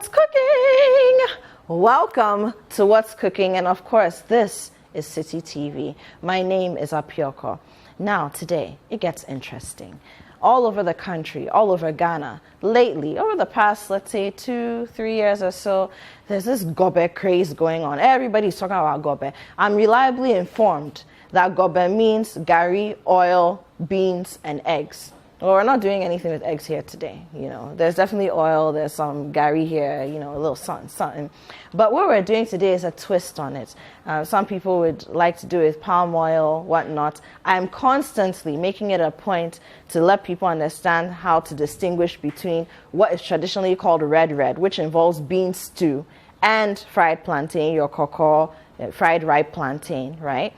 What's Cooking? Welcome to What's Cooking, and of course, this is City TV. My name is Apiorkor. Now, today, it gets interesting. All over the country, all over Ghana, lately, over the past, let's say, 2-3 years or so, there's this Gob3 craze going on. Everybody's talking about Gob3. I'm reliably informed that Gob3 means gari, oil, beans, and eggs. Well, we're not doing anything with eggs here today. There's definitely oil, there's some gari here, a little something. But what we're doing today is a twist on it. Some people would like to do it with palm oil, whatnot. I'm constantly making it a point to let people understand how to distinguish between what is traditionally called red, which involves bean stew, and fried plantain, your koko, fried ripe plantain, right?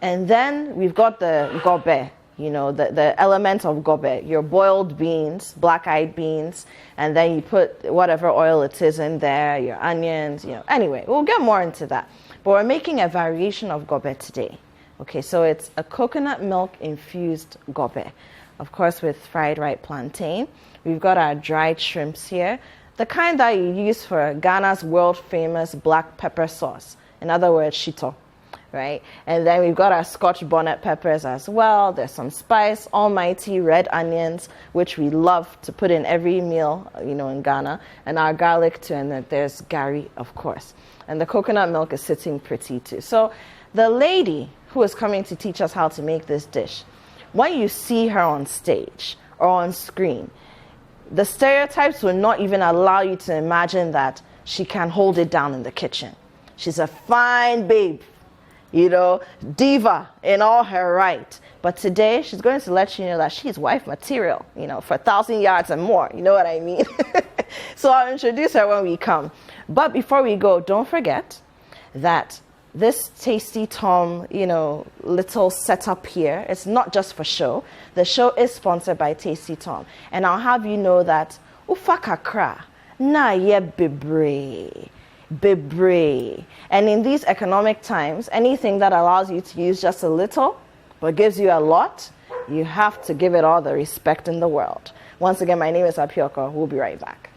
And then we've got the Gob3. The element of Gob3, your boiled beans, black-eyed beans, and then you put whatever oil it is in there, your onions, Anyway, we'll get more into that. But we're making a variation of Gob3 today. Okay, so it's a coconut milk infused Gob3. Of course, with fried ripe plantain. We've got our dried shrimps here, the kind that you use for Ghana's world-famous black pepper sauce. In other words, shito. Right? And then we've got our Scotch bonnet peppers as well. There's some spice, almighty red onions, which we love to put in every meal, in Ghana, and our garlic too, and then there's gari, of course. And the coconut milk is sitting pretty too. So the lady who is coming to teach us how to make this dish, when you see her on stage or on screen, the stereotypes will not even allow you to imagine that she can hold it down in the kitchen. She's a fine babe. Diva in all her right. But today, she's going to let you know that she's wife material, for 1,000 yards and more. You know what I mean? So I'll introduce her when we come. But before we go, don't forget that this Tasty Tom, little setup here, it's not just for show. The show is sponsored by Tasty Tom. And I'll have you know that, ufa kakra, na ye bebre. And in these economic times, anything that allows you to use just a little but gives you a lot, you have to give it all the respect in the world. Once again, my name is Apiorkor. We'll be right back.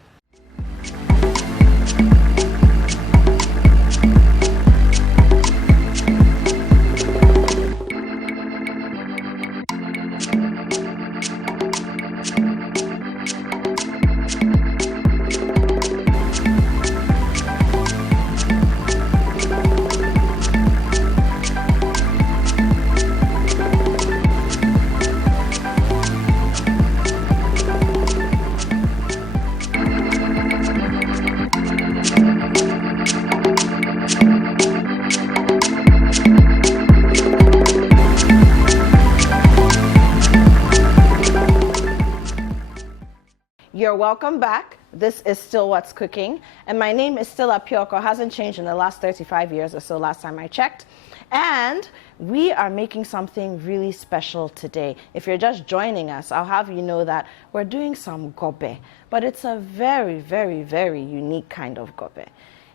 You're welcome back. This is still What's Cooking, and my name is still Apiorkor. Hasn't changed in the last 35 years or so, last time I checked. And we are making something really special today. If you're just joining us, I'll have you know that we're doing some Gob3, but it's a very, very, very unique kind of Gob3.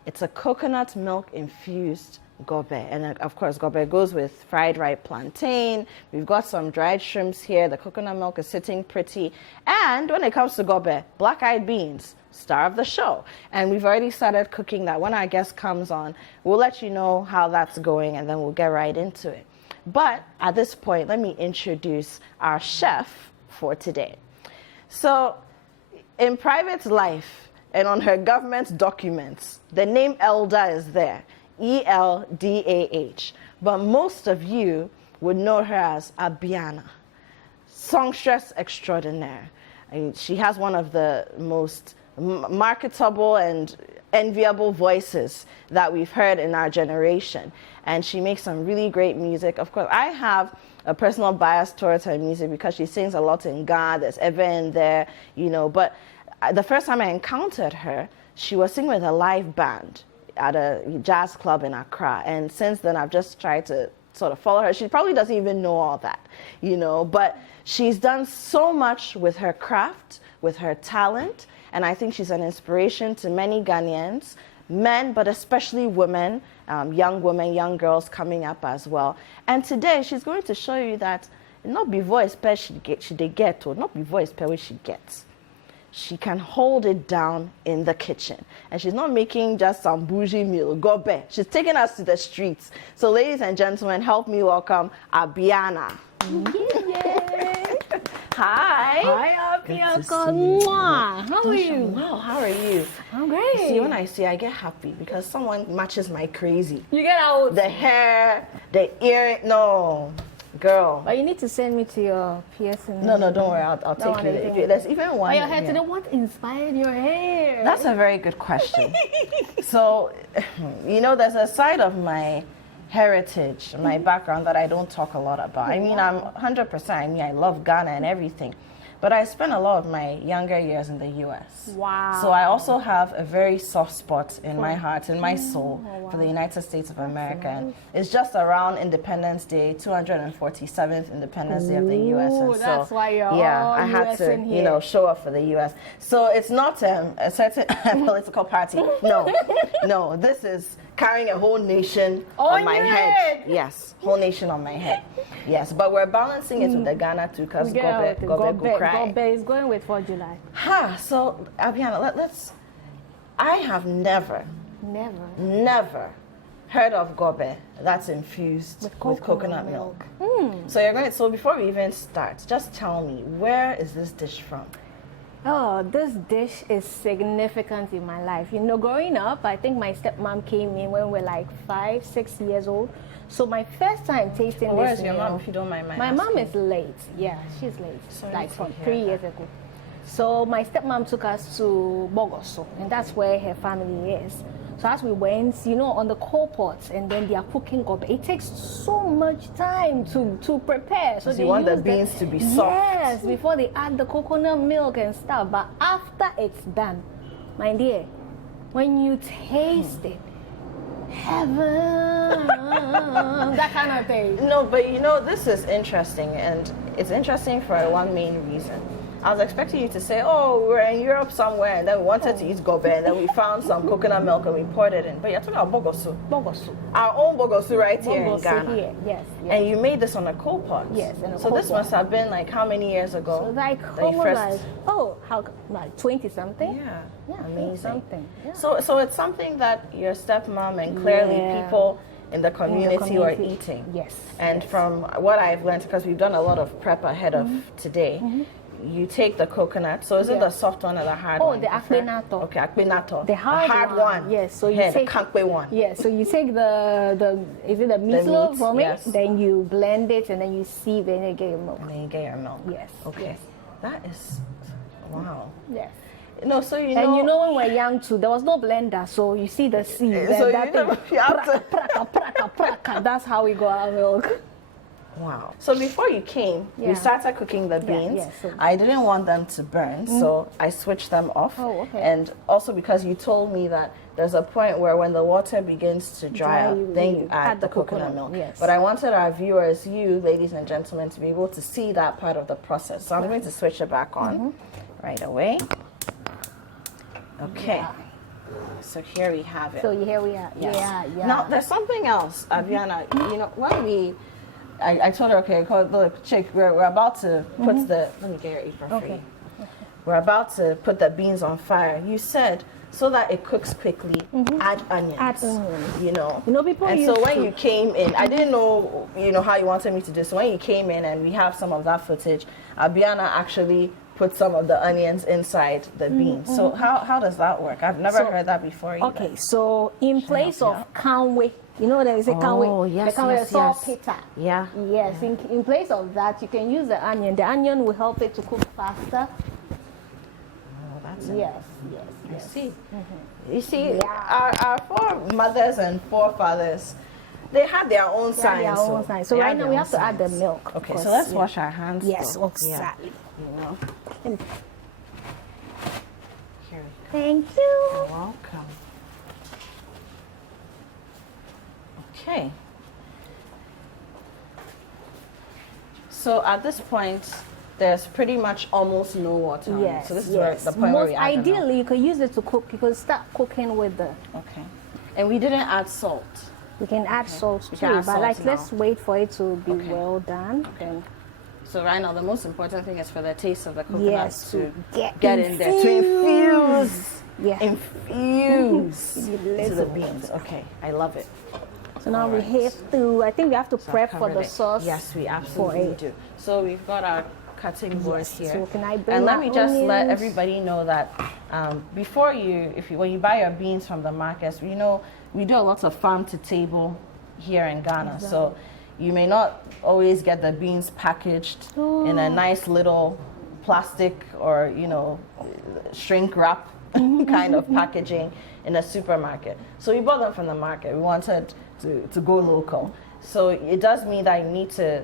It's a coconut milk infused Gob3, and of course Gob3 goes with fried ripe plantain. We've got some dried shrimps here. The coconut milk is sitting pretty, and when it comes to Gob3, black-eyed beans, star of the show. And we've already started cooking that. When our guest comes on, we'll let you know how that's going, and then we'll get right into it. But at this point, let me introduce our chef for today. So in private life and on her government documents, the name Elda is there. Eldah, but most of you would know her as Abiana, songstress extraordinaire. She has one of the most marketable and enviable voices that we've heard in our generation, and she makes some really great music. Of course, I have a personal bias towards her music because she sings a lot in Ghana. There's Eva in there, but the first time I encountered her, she was singing with a live band at a jazz club in Accra, and since then I've just tried to sort of follow her. She probably doesn't even know all that, but she's done so much with her craft, with her talent, and I think she's an inspiration to many Ghanaians, men, but especially women, young girls coming up as well. And today she's going to show you that not be voice per she get, or not be voice per which she gets. she can hold it down in the kitchen. And she's not making just some bougie meal, Gob3. She's taking us to the streets. So ladies and gentlemen, help me welcome Abiana. Yay! Hi. Hi, Apiorkor. How are you? Wow, how are you? I'm great. See, when I see, I get happy because someone matches my crazy. You get out. The hair, the ear, no. Girl. But you need to send me to your piercing. No, don't worry. I'll take you. There's even one. Your hair today. What inspired your hair? That's a very good question. So, there's a side of my heritage, my background that I don't talk a lot about. I mean, I'm 100%. I love Ghana and everything. But I spent a lot of my younger years in the US. Wow. So I also have a very soft spot in my heart, in my soul, for the United States of America. And it's just around Independence Day, 247th Independence Day of the US. And so, that's why you're I had to, show up for the US. So it's not a certain political party. No, this is carrying a whole nation on my head. Yes, whole nation on my head. Yes, but we're balancing it with the Ghana too, because Gob3 is going with 4th July. So Abiana, I have never heard of Gob3 that's infused with coconut milk. So before we even start, just tell me, where is this dish from? Oh, this dish is significant in my life. Growing up, I think my stepmom came in when we were like 5, 6 years old. So my first time tasting this. Where's your mom, if you don't mind my My asking? mom is late. Yeah, she's late. Sorry like to from hear 3 that. years ago. So my stepmom took us to Bogoso, and that's where her family is. So as we went, on the coal pots, and then they are cooking Gob3. It takes so much time to prepare. So you want the beans to be soft. Yes, before they add the coconut milk and stuff. But after it's done, my dear, when you taste it, heaven, that kind of thing. No, but this is interesting, and it's interesting for one main reason. I was expecting you to say, oh, we're in Europe somewhere, and then we wanted to eat Gob3, and then we found some coconut milk and we poured it in. But you're talking about Bogosu. Our own Bogosu right here in Ghana. Here. Yes. And you made this on a coal pot. Yes, so this must have been like how many years ago? So like almost like 20 something. Yeah, amazing. Something. Yeah. So it's something that your stepmom and clearly people in the community are eating. Yes. And from what I've learned, because we've done a lot of prep ahead of today, you take the coconut. So is it the soft one or the hard one? Oh, the akpenato. Okay, akpenato. The hard one. Yes. So you take the kankwe one. Yes. So you take the is it the meat from it? Then you blend it and then you sieve it and you get your milk. And then you get your milk. Yes. Okay. Yes. That is wow. Yes. No, so And when we were young too, there was no blender, so you see the sieve. So you have to. That's how we got our milk. Wow. So before you came, we started cooking the beans. So I didn't want them to burn, so I switched them off. Oh, okay. And also because you told me that there's a point where when the water begins to dry up, then you add the coconut milk. Yes. But I wanted our viewers, you ladies and gentlemen, to be able to see that part of the process. So I'm going to switch it back on right away. Okay. Yeah. So here we have it. So here we are. Yes. Yeah. Now there's something else, Abiana. When I told her, okay, look, chick, we're about to put let me get your apron for you. We're about to put the beans on fire. You said, so that it cooks quickly, add onions. Add onions. People and so when you came in, I didn't know, how you wanted me to do. So when you came in and we have some of that footage, Abiana actually put some of the onions inside the beans. So how does that work? I've never heard that before either. Okay, so in place of kanwe, there is a kanwe. Oh, yes, the kanwe is all pita. Yeah. Yes, in place of that, you can use the onion. The onion will help it to cook faster. Oh, that's it. Yes. You see, our foremothers and forefathers, they had their own signs. So right now we have to add the milk. Okay, so let's wash our hands. Yes, exactly. Here we go. Thank you. You're welcome. Okay. So at this point, there's pretty much almost no water on it. So this is the point where we add ideally, you could use it to cook. You could start cooking with the. Okay. And we didn't add salt. We can add salt too, but let's wait for it to be well done. Then. So right now, the most important thing is for the taste of the coconuts to get in there, to infuse. Yeah. Infuse into the beans. Okay, I love it. So now we have to, I think we have to prep for the it. sauce. Yes, we absolutely do. So we've got our cutting board here. So can I bring and let me just onions? let everybody know that before when you buy your beans from the markets, we do a lot of farm to table here in Ghana. Exactly. So you may not always get the beans packaged in a nice little plastic or shrink wrap kind of packaging in a supermarket. So we bought them from the market. We wanted to go local. So it does mean that you need to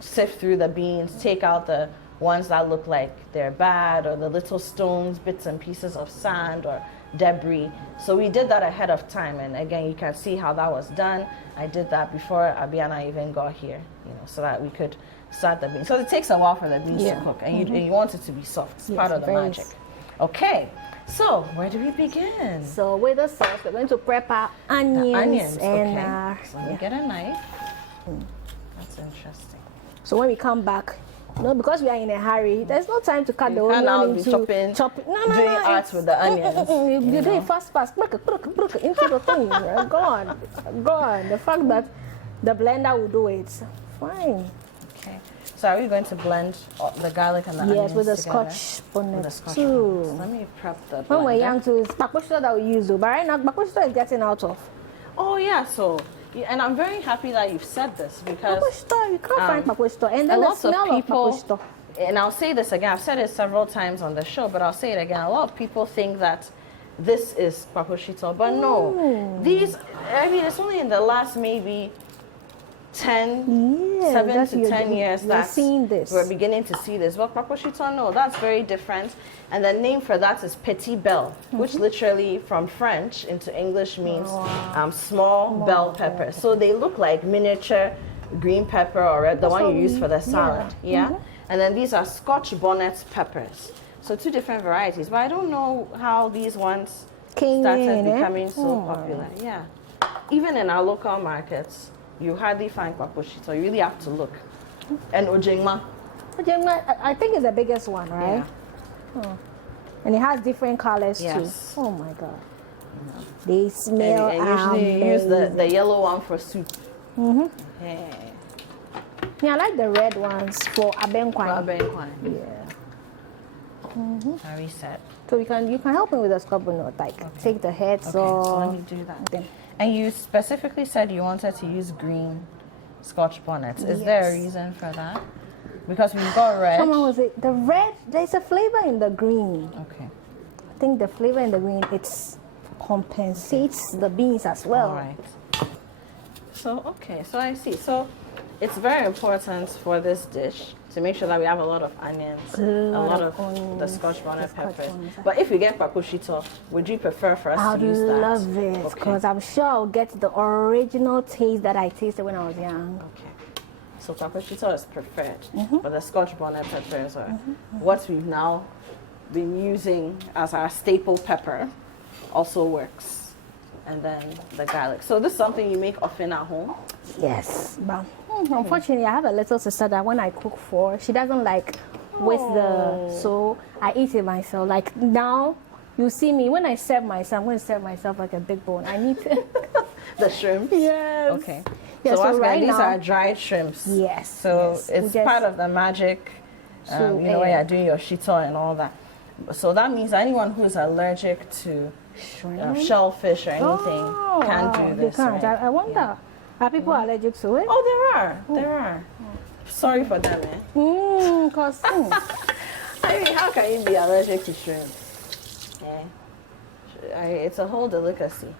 sift through the beans, take out the ones that look like they're bad, or the little stones, bits and pieces of sand or debris. So we did that ahead of time, and again, you can see how that was done. I did that before Abiana even got here, so that we could start the beans. So it takes a while for the beans to cook, and you want it to be soft. It's part of the magic. Okay. So, where do we begin? So, with the sauce, we're going to prep our onions. And, okay. So, let me get a knife. That's interesting. So, when we come back, because we are in a hurry, there's no time to cut the onion into chopping. Doing art with the onions. You do it fast, into the thing. God. The fact that the blender will do it. Fine. Okay. So are we going to blend the garlic and the onions with the together? Scotch bonnet too. Let me prep the blender. When we're young too, it's bakposhito that we use though. But right now, bakposhito is getting out of. Oh yeah, and I'm very happy that you've said this because bakposhito, you can't find bakposhito. And then the smell of bakposhito. And I'll say this again, I've said it several times on the show, but I'll say it again. A lot of people think that this is bakposhito, but no. It's only in the last maybe 7 to 10 years that we're beginning to see this. But bakposhito, no, that's very different. And the name for that is petit bell, which literally from French into English means small bell pepper. So they look like miniature green pepper or red, the one you use for the salad. Yeah. And then these are Scotch bonnet peppers. So 2 different varieties. But I don't know how these ones started becoming so popular. Yeah. Even in our local markets, you hardly find bakposhito. You really have to look. And ojengma. Ojengma, I think is the biggest one, right? Yeah. And it has different colors too. Oh my God. They smell and usually you use the yellow one for soup. Yeah, I like the red ones for abenkwan. Yeah. I reset. So you can help me with the Scotch bonnet, take the head. So let me do that. And you specifically said you wanted to use green Scotch bonnets. Is there a reason for that? Because we've got red. Come on, was it the red? There's a flavor in the green. Okay. I think the flavor in the green compensates the beans as well. All right. So I see. So it's very important for this dish to make sure that we have a lot of onions, a lot of the Scotch bonnet peppers. But if you get bakposhito, would you prefer for us to use that? I would love it because I'm sure I'll get the original taste that I tasted when I was young. Okay. So bakposhito is preferred, but the Scotch bonnet peppers are what we've now been using as our staple pepper also works. And then the garlic. So this is something you make often at home? Yes, but unfortunately I have a little sister that when I cook for, she doesn't like so I eat it myself. Like now, you see me, when I serve myself, I'm going to serve myself like a big bone. I need to... The shrimp? Yes. Okay. Yeah, so right now, these are dried shrimps. Yes. So it's part of the magic, when you're doing your shito and all that. So that means anyone who is allergic to shellfish or anything can do this. They can't. Right? I wonder, are people allergic to it? Oh, there are. Sorry for them, Because I mean, how can you be allergic to shrimp? It's a whole delicacy.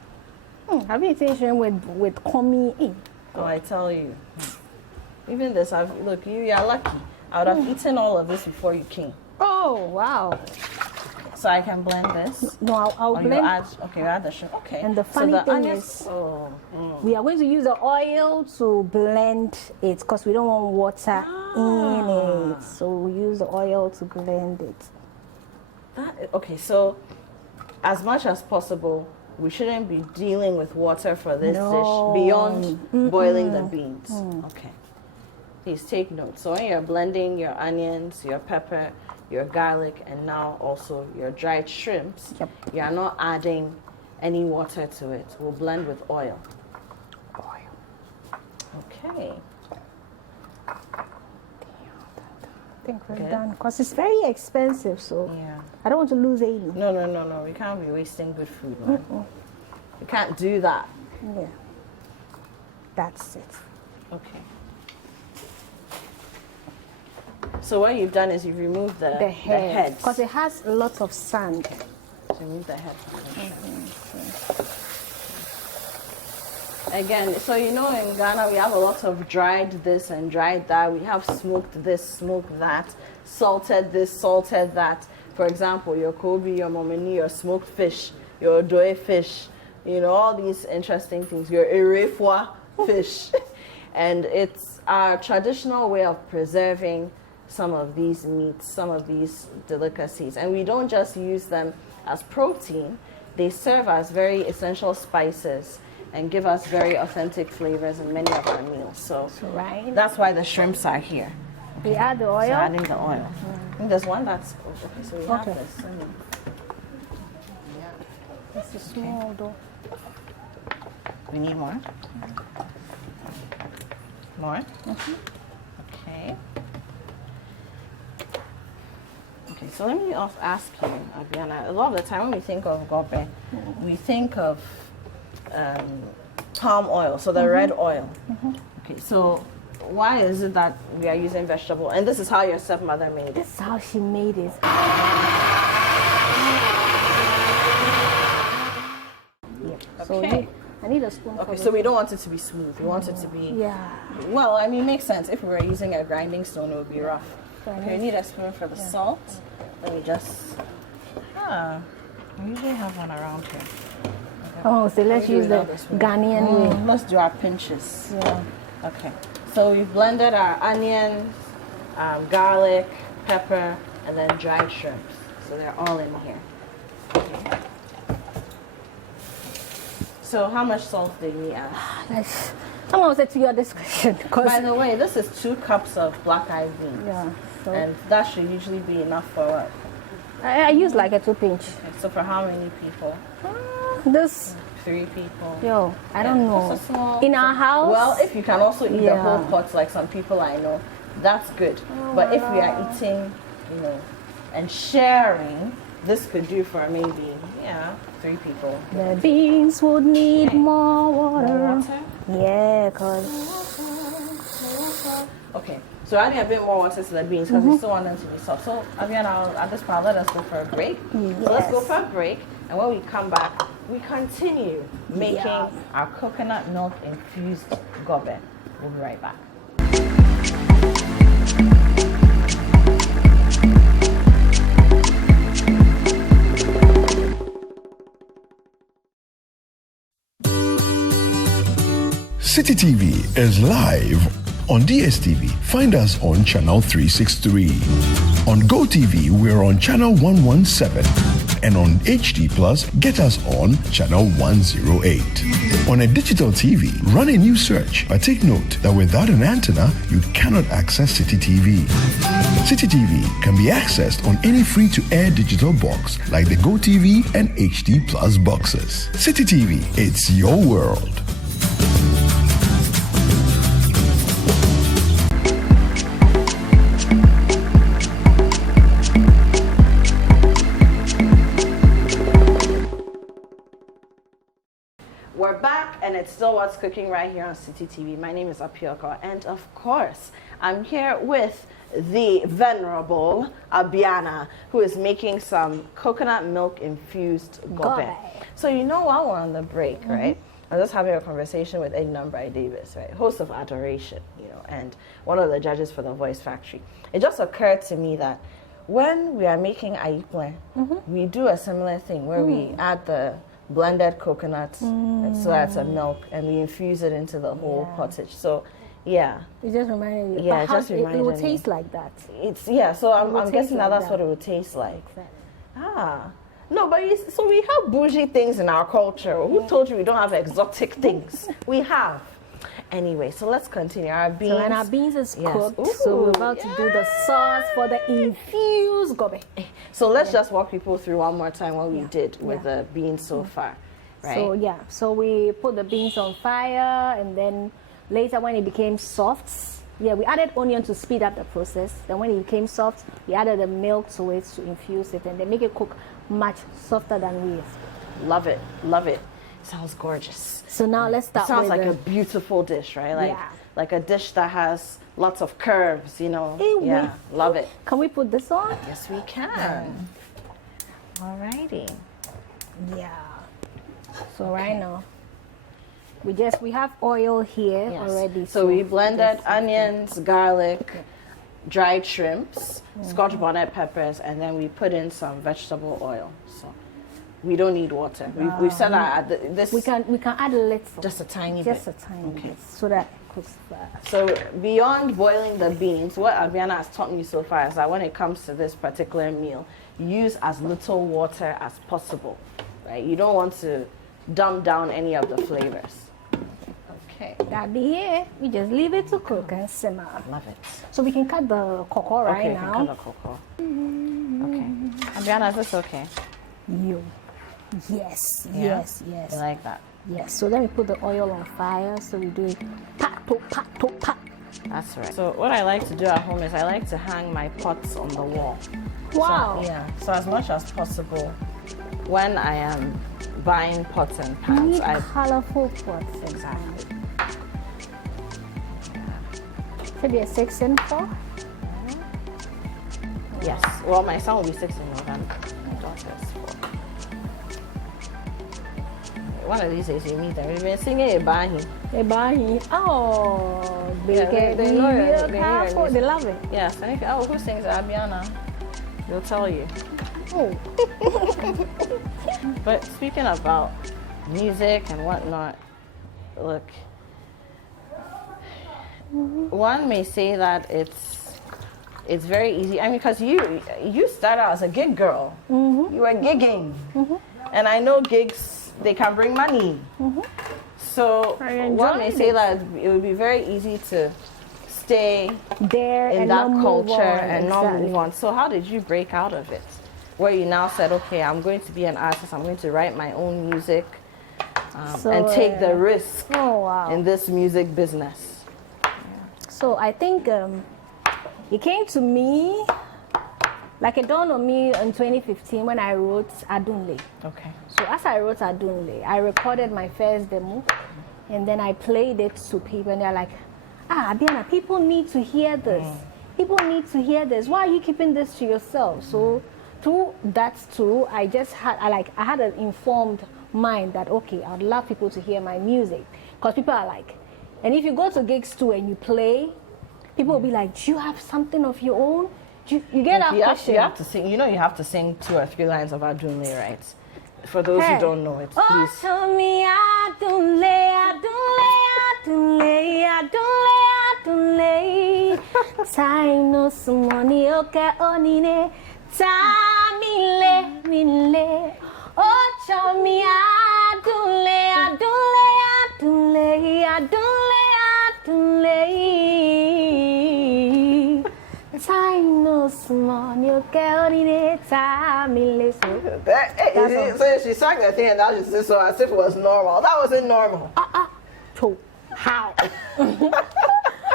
Have you eaten shrimp with komi in? Oh, I tell you. Even this, look, you are lucky. I would have eaten all of this before you came. Oh, wow. So I can blend this? No, I'll blend. You add the shrimp. Okay. And the funny thing is, we are going to use the oil to blend it because we don't want water in it. So we use the oil to blend it. So as much as possible, we shouldn't be dealing with water for this dish beyond boiling the beans. Okay. please take note. So when you're blending your onions, your pepper, your garlic, and now also your dried shrimps, you are not adding any water to it. We'll blend with oil. Okay. I think we're done because it's very expensive, so I don't want to lose any. No. We can't be wasting good food, man. We can't do that. Yeah. That's it. Okay. So what you've done is you've removed the head. Because it has a lot of sand. So remove the head. Again, so you know in Ghana we have a lot of dried this and dried that. We have smoked this, smoked that, salted this, salted that. For example, your kobe, your momini, your smoked fish, your doe fish, you know, all these interesting things, your erefua fish. And it's our traditional way of preserving some of these meats, some of these delicacies. And we don't just use them as protein, they serve as very essential spices and give us very authentic flavors in many of our meals. So that's why the shrimps are here. Okay. We add the oil? So adding the oil. I think there's one that's, so we have this. This is small though. We need more? More? Okay. Okay, so let me ask you, Abiana, a lot of the time when we think of Gob3, we think of palm oil, so the red oil. Okay, so why is it that we are using vegetable? And this is how your stepmother made it. This is how she made it. Okay. I need a spoon. Okay, so we don't want it to be smooth. We want it to be... Well, I mean, it makes sense. If we were using a grinding stone, it would be rough. Okay, we need a spoon for the salt. Let me just... we usually have one around here. Oh, so let's use the Ghanaian way. Let's do our pinches. Okay, so we've blended our onions, garlic, pepper, and then dried shrimps. So they're all in here. Okay. So how much salt do we add? I'm going to say to your discretion. By the way, this is 2 cups of black-eyed beans. So and that should usually be enough for what? I use like a 2-pinch. Okay, so for how many people? This 3 people. Yo, I don't know. Small, in our house? Well, if you can also eat the whole pot like some people I know, that's good. But if we are eating, you know, and sharing, this could do for maybe, 3 people. The beans would need more water. More water? Yeah, cause... Okay, so adding a bit more water to the beans because we still want them to be soft. So, Abiana, at this point, let us go for a break. So let's go for a break, and when we come back, we continue making our coconut milk infused Gob3. We'll be right back. City TV is live on DSTV. Find us on channel 363. On GoTV, we're on channel 117. And on HD Plus, get us on channel 108. On a digital TV, run a new search, but take note that without an antenna, you cannot access City TV. City TV can be accessed on any free-to-air digital box like the GoTV and HD Plus boxes. City TV, it's your world. We're back, and it's still What's Cooking right here on City TV. My name is Apiorkor, and of course, I'm here with the venerable Abiana, who is making some coconut milk infused Gob3. So you know, while we're on the break, right? I was just having a conversation with Egnumbai Davis, right, host of Adoration, you know, and one of the judges for the Voice Factory. It just occurred to me that when we are making ayikwe, we do a similar thing where we add the blended coconut, and so that's a milk, and we infuse it into the whole pottage. So, it just reminded you. Yeah, it just reminded me. It would taste like that. It's so I'm guessing that's what it would taste like. Exactly. No, but so we have bougie things in our culture. Who told you we don't have exotic things? We have. Anyway, so let's continue. Our beans. So when our beans is Yes. cooked, Ooh, so we're about to do the sauce for the infused gobe. So let's just walk people through one more time what we Yeah. did with Yeah. the beans so far, right? So yeah, so we put the beans on fire, and then later when it became soft, yeah, we added onion to speed up the process. Then when it became soft, we added the milk to it to infuse it, and then make it cook much softer than we expected. Love it, love it. Sounds gorgeous. So now let's start Sounds with like the, a beautiful dish, right? Yeah. Like a dish that has lots of curves, you know. Ew. Yeah, love it. Can we put this on? Yes, we can. Alrighty. Yeah. So right now, we have oil here Yes. already. So we blended just- onions, garlic, dried shrimps, Scotch bonnet peppers, and then we put in some vegetable oil. So we don't need water. We've said that at this. we can add a little, just a tiny just bit. a tiny Okay. bit, so that it cooks fast. So beyond boiling the beans, what Abiana has taught me so far is that when it comes to this particular meal, use as little water as possible, right? You don't want to dumb down any of the flavors. Okay, That be it. We just leave it to cook and simmer. love it. So we can cut the cocoa right Okay, now. can cut the cocoa. Okay, Abiana, is this okay? You. Yes, Yeah? yes, You yes, like that? yes. So then we put the oil on fire. So we do it pat to pat to pat. That's right. So what I like to do at home is I like to hang my pots on the wall. Wow. So, yeah. So as much as possible, when I am buying pots and We pans, need I colorful pots. exactly. Should be a 6 and 4. Yes. Well, my son will be 6 in November. My daughter is 4. One of these days you meet them. We've been singing Ibahi. Ebahi. Oh, they Yeah, get they know real it. They hear it. colorful. They love it. Yes. And if, who sings Abiana? They'll tell you. Oh. But speaking about music and whatnot, look, one may say that it's very easy. I mean, because you started out as a gig girl. You were gigging, and I know gigs, they can bring money. So I one may enjoyed say it. that it would be very easy to stay There in and that not move culture on. and not Exactly. move on. So how did you break out of it? Where you now said, okay, I'm going to be an artist, I'm going to write my own music and take the risk Oh wow. in this music business. So I think it came to me, like it dawned on me in 2015 when I wrote Adunle. Okay. So as I wrote Adunle, I recorded my first demo, and then I played it to people, and they're like, Abiana, people need to hear this. People need to hear this. Why are you keeping this to yourself? So through that too, I had an informed mind that okay, I'd love people to hear my music, because people are like, and if you go to gigs too and you play, people will be like, do you have something of your own? You get that question. You have to sing. You know, you have to sing 2 or 3 lines of Adunle, right? For those who don't know it, Oh, please. tell me Adunle, Adunle, Adunle, Adunle. Time no sumoni oke onine. Tamile, mile. Oh, tell me Adunle, Adunle, Adunle, Adunle, Adunle. Time no sumoni oke onine. Tamile. So she sang that thing and now she said so as if it was normal. That wasn't normal. So how?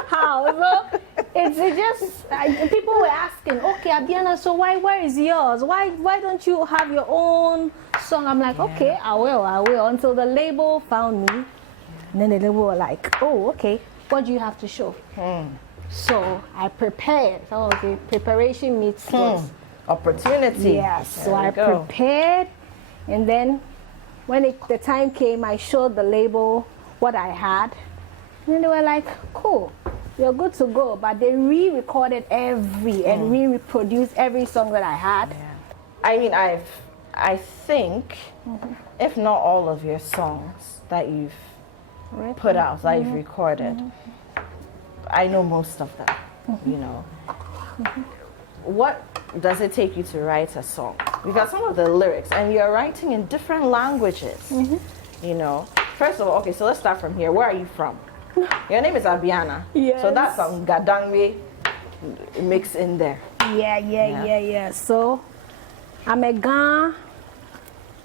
How? So it's just people were asking, okay, Abiana, so where is yours? Why don't you have your own song? I'm like, okay, I will until the label found me. And then the label were like, oh, okay, what do you have to show? So I prepared. So okay, preparation meets work. Opportunity. Yes, so There we I go. prepared, and then when the time came, I showed the label what I had, and then they were like, cool, you're good to go. But they re-recorded and re-reproduced every song that I had. I mean, I think, if not all of your songs that you've put out, that you've recorded, I know most of them, you know. What does it take you to write a song? Because some of the lyrics, and you're writing in different languages, you know. First of all, okay, so let's start from here. Where are you from? Your name is Abiana. Yes. So that's some Gadangwe mix in there. Yeah. So I'm a Ga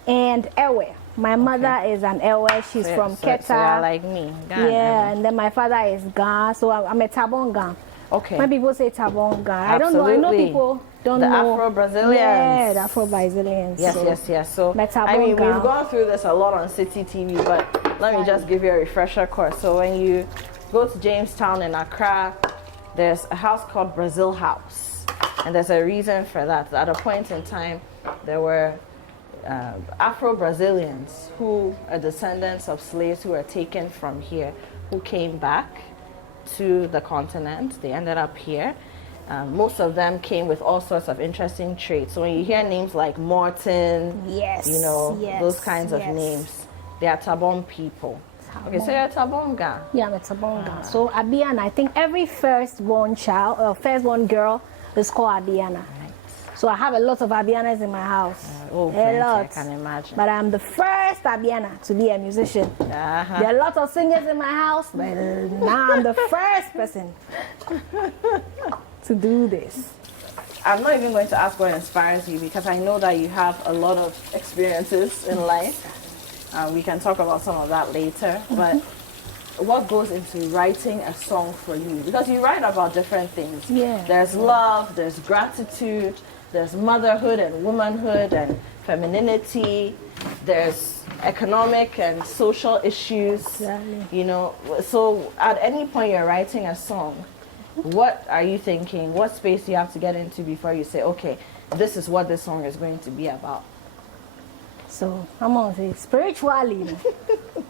and Ewe. My mother is an Ewe. She's from Keta. So you're like me. Ga And then my father is Ga. So I'm a Tabonga. Okay. When people say Tabonga, Absolutely. I know people don't the know. Afro-Brazilians. Yeah, the Afro-Brazilians. Yes. So, I mean, we've gone through this a lot on City TV, but let me just give you a refresher course. So when you go to Jamestown in Accra, there's a house called Brazil House. And there's a reason for that. At a point in time, there were Afro-Brazilians who are descendants of slaves who were taken from here, who came back to the continent. They ended up here. Most of them came with all sorts of interesting traits. So when you hear names like Morton, those kinds of names, they are Tabon people. Okay, so you're a Tabonga. Yeah, I'm a Tabonga. So Abiana, I think every firstborn child or firstborn girl is called Abiana. Right. So I have a lot of Abianas in my house. A lot. I can imagine. But I'm the first Abiana to be a musician. There are a lot of singers in my house, but now I'm the first person to do this. I'm not even going to ask what inspires you because I know that you have a lot of experiences in life. We can talk about some of that later. But what goes into writing a song for you? Because you write about different things. Yeah. There's love, there's gratitude, there's motherhood and womanhood and femininity, there's economic and social issues. Exactly. So at any point you're writing a song, what are you thinking? What space do you have to get into before you say, okay, this is what this song is going to be about? So I'm going to say spiritually,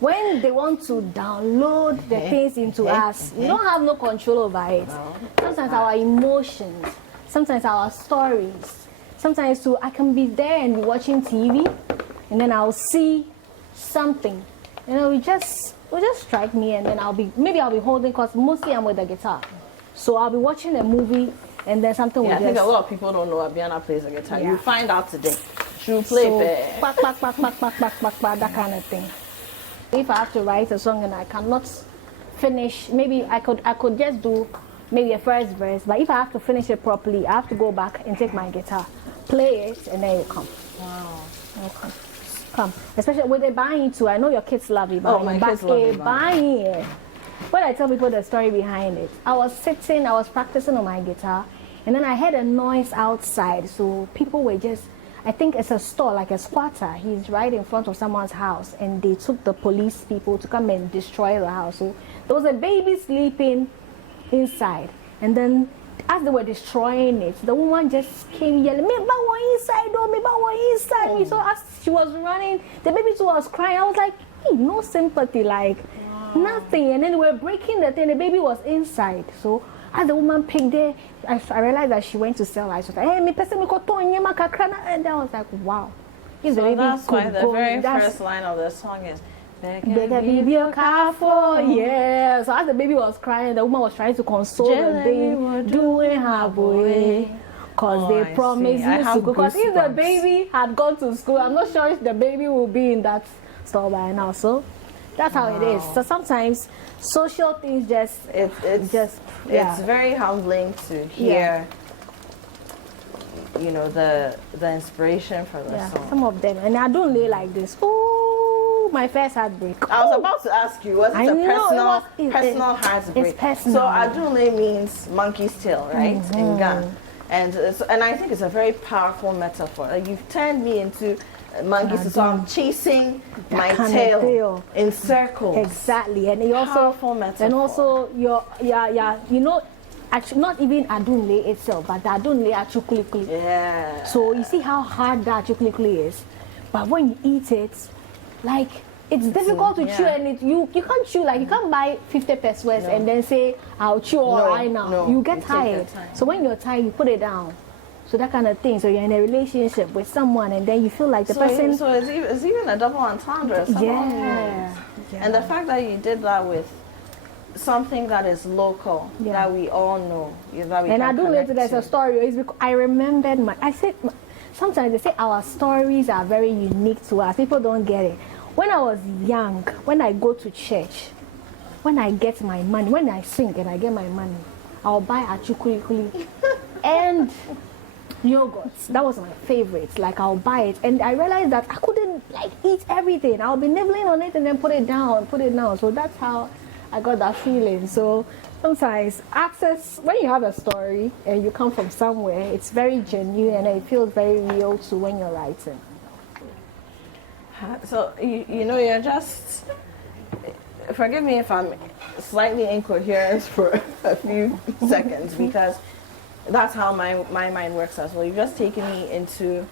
when they want to download the things into us, we don't have no control over it. No. Sometimes our emotions, sometimes our stories, sometimes too, I can be there and be watching TV, and then I'll see something, it just strike me, and then maybe I'll be holding, because mostly I'm with the guitar. So I'll be watching a movie, and then something will just... I think a lot of people don't know Abiana plays the guitar. Yeah. You find out today. She'll play back, that kind of thing. If I have to write a song and I cannot finish, maybe I could just do maybe a first verse, but if I have to finish it properly, I have to go back and take my guitar, play it, and then you come. Wow. Come. Especially with it buying too. I know your kids love it, but my kids love it. Buying it. When I tell people the story behind it, I was practicing on my guitar, and then I heard a noise outside. So people were just, I think it's a store, like a squatter. He's right in front of someone's house, and they took the police people to come and destroy the house. So there was a baby sleeping inside, and then as they were destroying it, the woman just came yelling, "Me ba one inside, oh, me ba one inside me." So as she was running, the baby too was crying. I was like, hey, no sympathy, like nothing. And then they were breaking the thing. The baby was inside. So as the woman picked it, I realized that she went to sell ice. Hey, me person me koto nyema kakra, and I was like, wow. So that's why the very first line of the song is baby for. Yeah. So as the baby was crying, the woman was trying to console the baby, doing her boy. Because they promised you school. Because if the baby had gone to school, I'm not sure if the baby will be in that store by now. So that's how it is. So sometimes social things it's very humbling to hear. The inspiration for the song. Some of them, and I don't lay like this. Oh, my first heartbreak. I was about to ask you, was it a personal heartbreak? It's personal. So Adunle means monkey's tail, right? In Ghana. And I think it's a very powerful metaphor. Like, you've turned me into monkeys, so I'm chasing my tail in circles. Exactly, and you also powerful metaphor. And also actually not even Adunle itself, but the Adunle achukulikuli. Yeah. So you see how hard that achukulikuli is, but when you eat it, like it's difficult to chew, and you can't chew, like you can't buy 50 pesos and then say I'll chew all right now. No, you get tired. So when you're tired, you put it down. So that kind of thing. So you're in a relationship with someone, and then you feel like the person. So it's even a double entendre. Yeah. And the fact that you did that with something that is local, that we all know, that we and I do later. There's to. a story. It's because I remembered sometimes they say our stories are very unique to us. People don't get it. When I was young, when I go to church, when I get my money, when I sing and I get my money, I'll buy achukuli and yogurts. That was my favorite. Like, I'll buy it, and I realized that I couldn't like eat everything. I'll be nibbling on it and then put it down. So that's how I got that feeling. So sometimes when you have a story and you come from somewhere, it's very genuine and it feels very real to when you're writing. So you're just, forgive me if I'm slightly incoherent for a few seconds, because that's how my mind works as well. You've just taken me into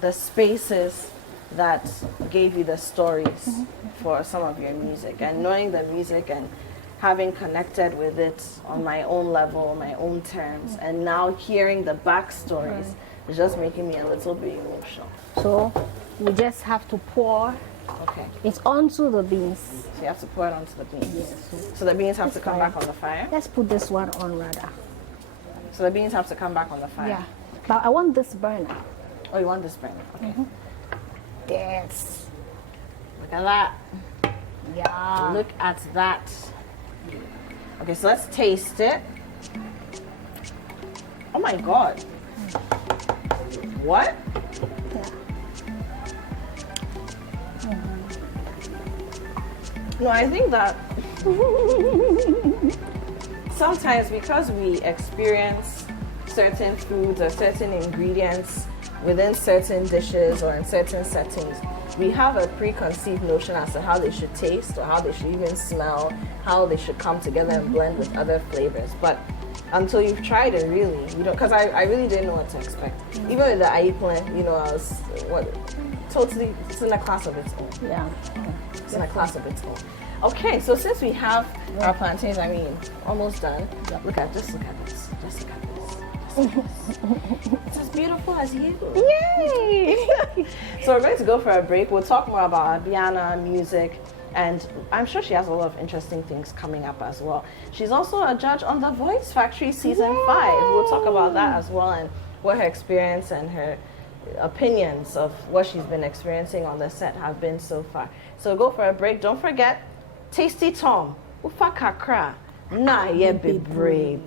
the spaces that gave you the stories for some of your music, and knowing the music and having connected with it on my own level, my own terms, and now hearing the backstories is just making me a little bit emotional. So we just have to pour it onto the beans. So you have to pour it onto the beans. Yes. So the beans have to come back on the fire? Let's put this one on rather. So the beans have to come back on the fire? Yeah. But I want this burner. Oh, you want this burner? Okay. Yes. Look at that. Yeah. Look at that. Okay, so let's taste it. Oh my God. What? Yeah. No, I think that sometimes because we experience certain foods or certain ingredients within certain dishes or in certain settings, we have a preconceived notion as to how they should taste or how they should even smell, how they should come together and blend with other flavors. But until you've tried it, really, you don't, because I really didn't know what to expect. Even with the aiplen, I was, totally, it's in a class of its own. Yeah. It's in a class of its own. Okay, so since we have our plantains, almost done. Just look at this. Just look at this. It's as beautiful as you. Yay! So we're going to go for a break. We'll talk more about Abiana, music, and I'm sure she has a lot of interesting things coming up as well. She's also a judge on The Voice Factory Season 5. We'll talk about that as well, and what her experience and her opinions of what she's been experiencing on the set have been so far. So go for a break. Don't forget, Tasty Tom, Ufa Kakra, Na Ye Bibre,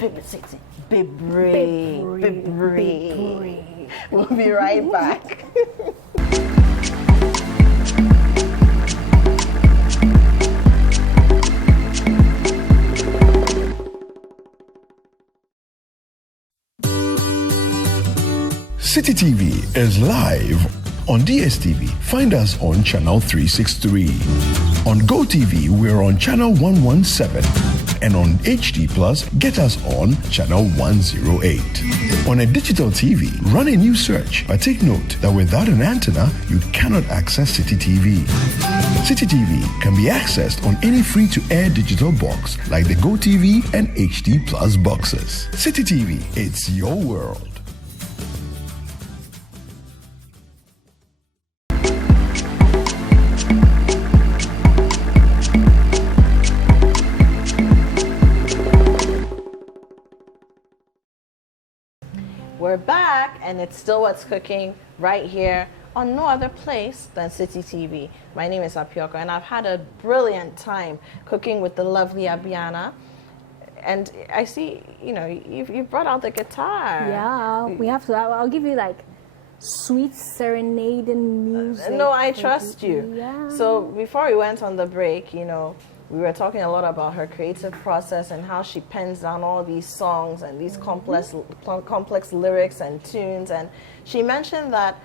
Bibre. We'll be right back. City TV is live on DSTV. Find us on channel 363. On GoTV, we're on channel 117. And on HD Plus, get us on channel 108. On a digital TV, run a new search, but take note that without an antenna, you cannot access City TV. City TV can be accessed on any free-to-air digital box like the GoTV and HD Plus boxes. City TV, it's your world. We're back, and it's still What's Cooking right here on no other place than City TV. My name is Apiorkor, and I've had a brilliant time cooking with the lovely Abiana. And I see, you've brought out the guitar. Yeah, we have to. I'll give you like sweet serenading music. No, I trust you. Yeah. So before we went on the break, we were talking a lot about her creative process and how she pens down all these songs and these complex lyrics and tunes. And she mentioned that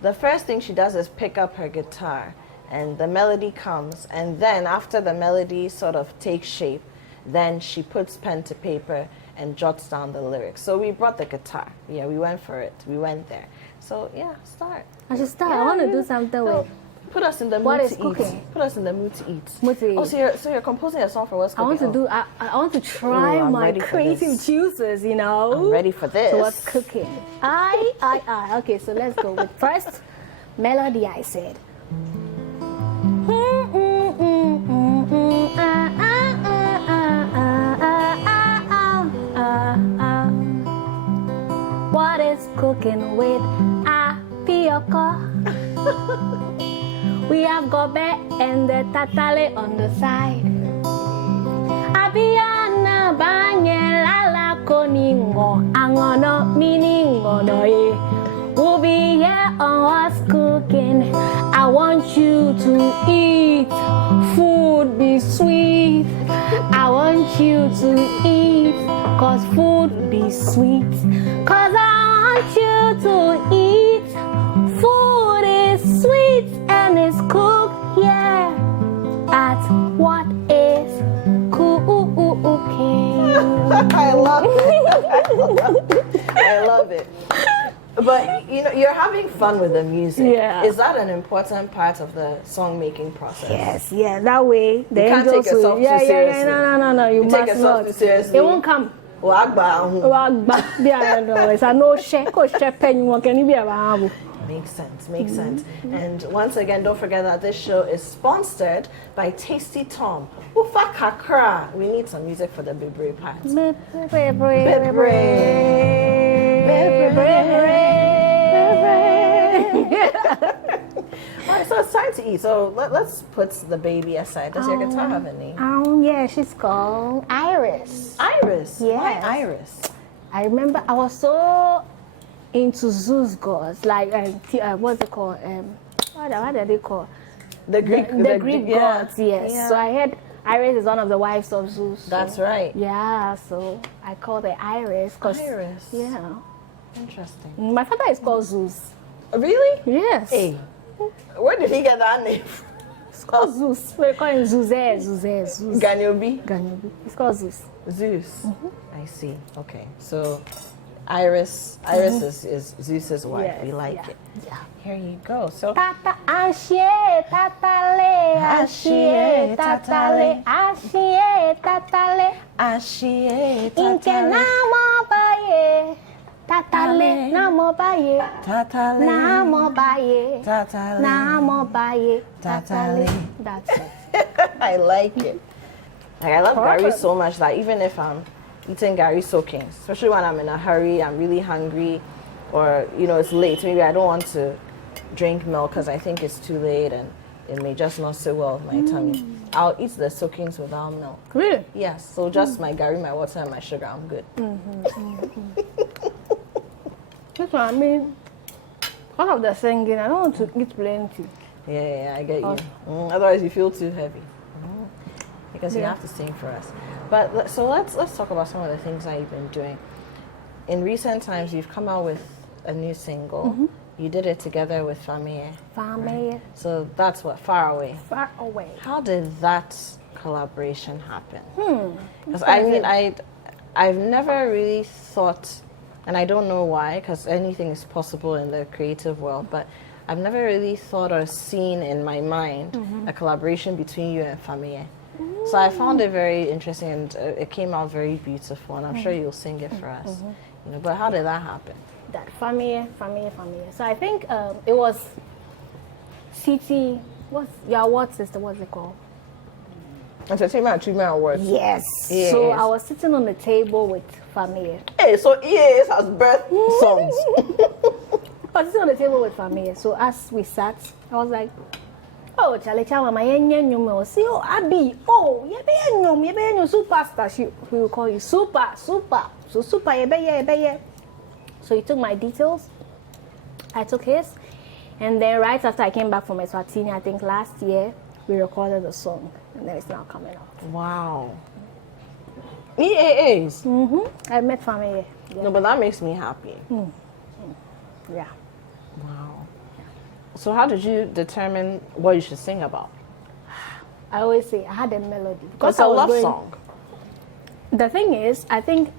the first thing she does is pick up her guitar, and the melody comes, and then after the melody sort of takes shape, then she puts pen to paper and jots down the lyrics. So we brought the guitar. Yeah, we went for it. We went there. So yeah, start. I should start. I want to do something with. Put us in the mood to eat. Put us in the mood to eat. Oh, so you're composing a song for What's Cooking? I want to try my creative juices, I'm ready for this. So What's Cooking? Okay, so let's go with first melody. I said. What is cooking with Apiorkor? We have Gob3 and the tatale on the side. Abiana banyela koningo angono miningo noye. We'll be here on What's Cooking. I want you to eat. Food be sweet. I want you to eat. Cause food be sweet. Cause I want you to eat. Food is sweet and it's cooked, yeah. At what is cooking. I love it. I love it. But you know, you're having fun with the music. Yeah. Is that an important part of the song making process? Yes, yeah. That way, the You can't angels take yourself will, too seriously. No. You must take yourself not. too seriously. It won't come. Wagba. It's a no share. Pen you can be around. Makes sense. And once again, don't forget that this show is sponsored by Tasty Tom. Ufa kakra. We need some music for the Bebre part. Alright, so it's time to eat. So let's put the baby aside. Does your guitar have a name? Yeah, she's called Iris. Iris. Yes. Why Iris? I remember I was so into Zeus gods, like what's it called? What do they call? The Greek gods. Yes. Yeah. So I heard Iris is one of the wives of Zeus. That's right. Yeah. So I called her Iris. Iris. Yeah. Interesting. My father is called Zeus. Really? Yes. Hey. Where did he get that name from? It's called Zeus. We call him Zeus. Ganyobi? Ganyobi. It's called Zeus. Zeus. I see. Okay. So Iris is Zeus's wife. Yes, We like yeah, it. Yeah. Here you go. So Tata ashe tatale ashe tatale ashe tatale Ashie inke namo baye tatale namo baye Tatale namo baye Tatale namo baye Tatale. That's it. I like it. Like I love Gary Perfect. so much that even if I'm eating Gary soaking, especially when I'm in a hurry, I'm really hungry, or you know it's late, maybe I don't want to drink milk because I think it's too late and it may just not sit well with my tummy. I'll eat the soakings without milk. Really? Yes, so just my Gary, my water, and my sugar, I'm good. That's what I mean. Because of the singing, I don't want to eat plenty. Yeah, I get you. Otherwise, you feel too heavy. Because you have to sing for us. But so let's talk about some of the things that you've been doing. In recent times, you've come out with a new single. You did it together with Famille. Family So that's what, Far Away. far away. How did that collaboration happen? Because I mean, I've never really thought, and I don't know why, because anything is possible in the creative world, but I've never really thought or seen in my mind a collaboration between you and Famille. So I found it very interesting, and it came out very beautiful, and I'm sure you'll sing it for us. You know, but how did that happen? That family. So I think it was CT. What's your award sister? What's it called? Entertainment Achievement Awards. Yes. Yes. So I was sitting on the table with family. Hey, so EAS has birth songs. I was sitting on the table with family. So as we sat, I was like, "Oh, Charlie, Mama, see, oh, Abby, oh, you superstar. She will call you super. So super, yeah. So he took my details. I took his, and then right after I came back from Eswatini, I think last year, we recorded the song, and then it's now coming out. Wow. EAAs. I met family. Yeah. No, but that makes me happy. Yeah. Wow. So how did you determine what you should sing about? I always say I had a melody It's a love song. The thing is, I think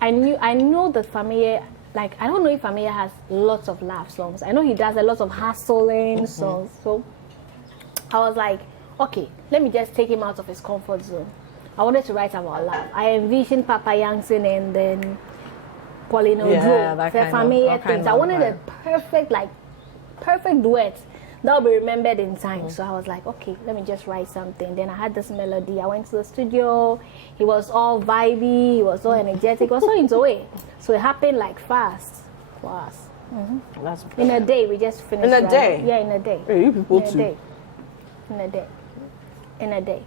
I know that Familia, like I don't know if Familia has lots of love songs. I know he does a lot of hustling songs. So I was like, okay, let me just take him out of his comfort zone. I wanted to write about love. I envisioned Papa Youngson and then Pauline Odro, that the Familia things. I wanted a perfect duet that will be remembered in time. So I was like, okay, let me just write something. Then I had this melody. I went to the studio. He was all vibey. He was all energetic. He was so into it. So it happened like fast for us. That's In a day, we just finished. In a writing. day? Yeah, in a day. Hey, you people In a too. day. In a day. In a day.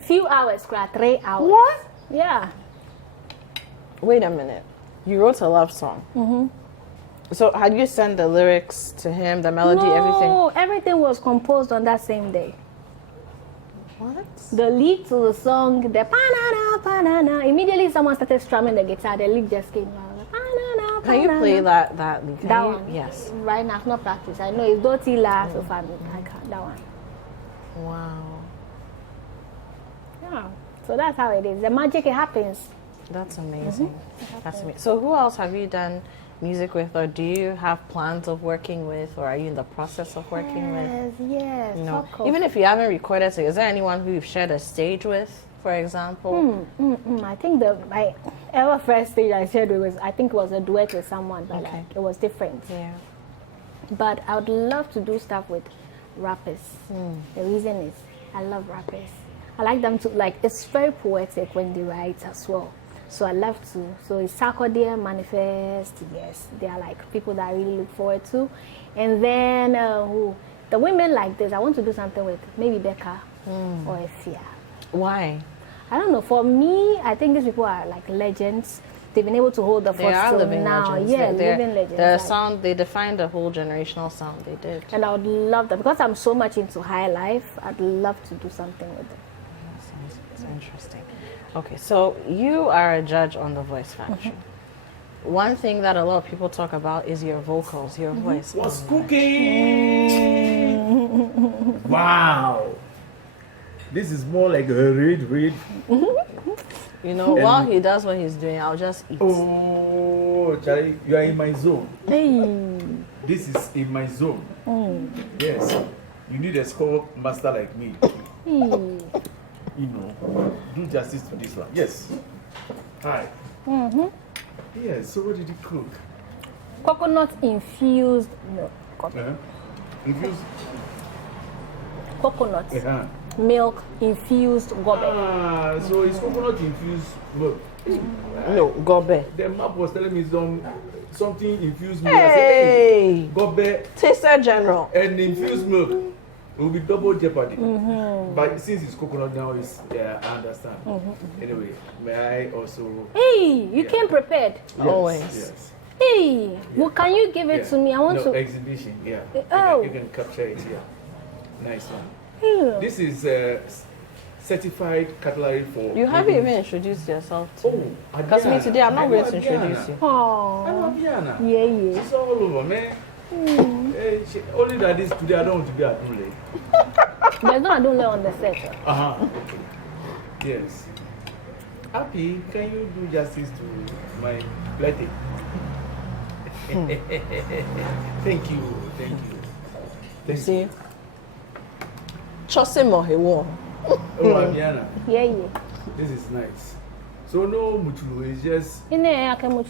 Few hours, 3 hours. What? Yeah. Wait a minute. You wrote a love song. Mm-hmm. So had you sent the lyrics to him, the melody, everything? No, everything was composed on that same day. What? The lead to the song, the pa-na-na, pa-na-na. Immediately someone started strumming the guitar, the lead just came out. Pa-na-na, Can you play that lead? That one? Yes. Right now, I've not practiced. I know it's Doti La, so far I can't. That one. Wow. Yeah. So that's how it is. The magic, it happens. That's amazing. That's amazing. So who else have you done music with, or do you have plans of working with, or are you in the process of working with? Yes. No. Even if you haven't recorded, so is there anyone who you've shared a stage with, for example? I think my ever first stage I shared with was, I think it was a duet with someone, but like, it was different. Yeah. But I would love to do stuff with rappers. The reason is I love rappers. I like them to, like, it's very poetic when they write as well. So I love to. So it's Sarkodie, Manifest, yes. They are like people that I really look forward to. And then the women like this, I want to do something with maybe Becca or Efia. Why? I don't know. For me, I think these people are like legends. They've been able to hold the fort till now. Legends. Yeah, living legends. Their sound, they defined the whole generational sound. They did. And I would love that because I'm so much into high life. I'd love to do something with them. That's interesting. Okay, so you are a judge on The Voice Factory. One thing that a lot of people talk about is your vocals, your voice. What's cooking? Wow. This is more like a read. You know, while he does what he's doing, I'll just eat. Oh, Charlie, you are in my zone. Hey. This is in my zone. Yes. You need a score master like me. You know, do justice to this one. Yes. Hi. Yes, so what did you cook? Coconut infused milk. Infused? Coconut milk infused gobe. Ah, so it's coconut infused milk. No, gobe. The map was telling me something infused milk. Hey! Gobe Taster General. and infused milk. It will be double jeopardy. But since it's coconut now, I understand. Anyway, may I also... Hey, you came prepared. Yes, Always. Yes. Hey, well, can you give it to me? I want to... exhibition, yeah. Oh. You can capture it here. Nice one. Yeah. This is certified cutlery for... You haven't even introduced yourself to me. Because me today, I'm not going to introduce you. Oh. I'm Abiana. Yeah. She's all over, man. Only that is today, I don't want to be at Dule. There's no Adunle on the set. Yes. Happy, can you do justice to my plating? Thank you. See? Chosimo he won. Oh, Abiana, Yeah. this is nice. So no muchulu, it's just In there, I can much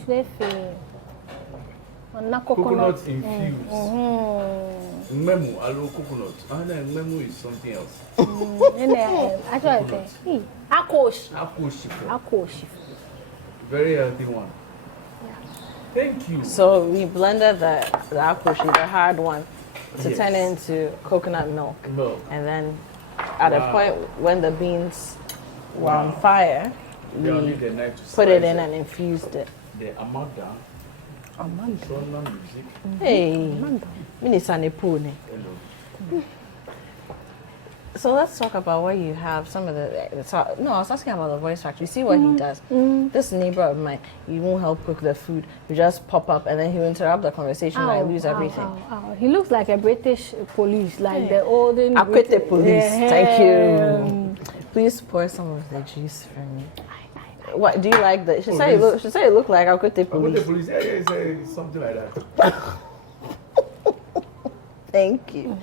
coconut infused. Memo, alo coconut. And memo is something else. In there, actually, hey, Akosh. Very healthy one. Thank you. So we blended the akushi, the hard one, to turn it into coconut milk. And then at a point when the beans were on fire, we put it in and infused it. The Amanda. Music. Hey, Minisane Pune. Hello. So let's talk about what you have. Some of the I was asking about The Voice Factory. See what he does. This neighbor of mine, he won't help cook the food. You just pop up and then he'll interrupt the conversation. And I lose everything. He looks like a British police, like the olden. Akwete police. Thank you. Please pour some of the juice for me. What do you like? She said you look like Akwete police. Akwete police. Yeah, something like that. Thank you.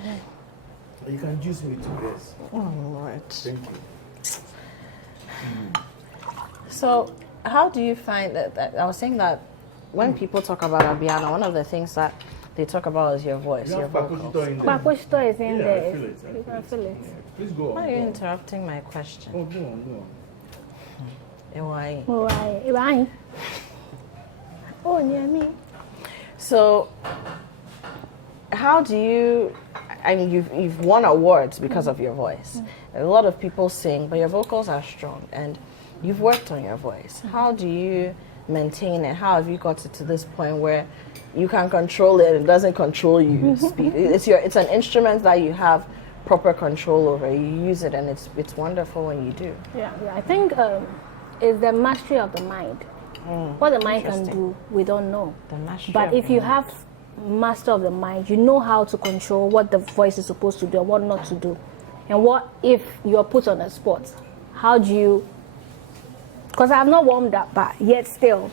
You can juice me too, yes. Oh Lord. Thank you. So, how do you find that? I was saying that when people talk about Abiana, one of the things that they talk about is your voice, your vocals. Pakoshito is in there. I feel it. You can feel it. Yeah. Please go on. Why are you interrupting my question? Oh, go on. Why? Why? Oh, near me. So, how do you? I mean, you've won awards because of your voice. A lot of people sing, but your vocals are strong, and you've worked on your voice. How do you maintain it? How have you got it to this point where you can control it and it doesn't control you? It's an instrument that you have proper control over. You use it, and it's wonderful when you do. Yeah. I think it's the mastery of the mind. What the mind can do, we don't know. The mastery But of if the you mind. have master of the mind, you know how to control what the voice is supposed to do and what not to do. And what if you're put on a spot? How do you... Because I've not warmed up, but yet still.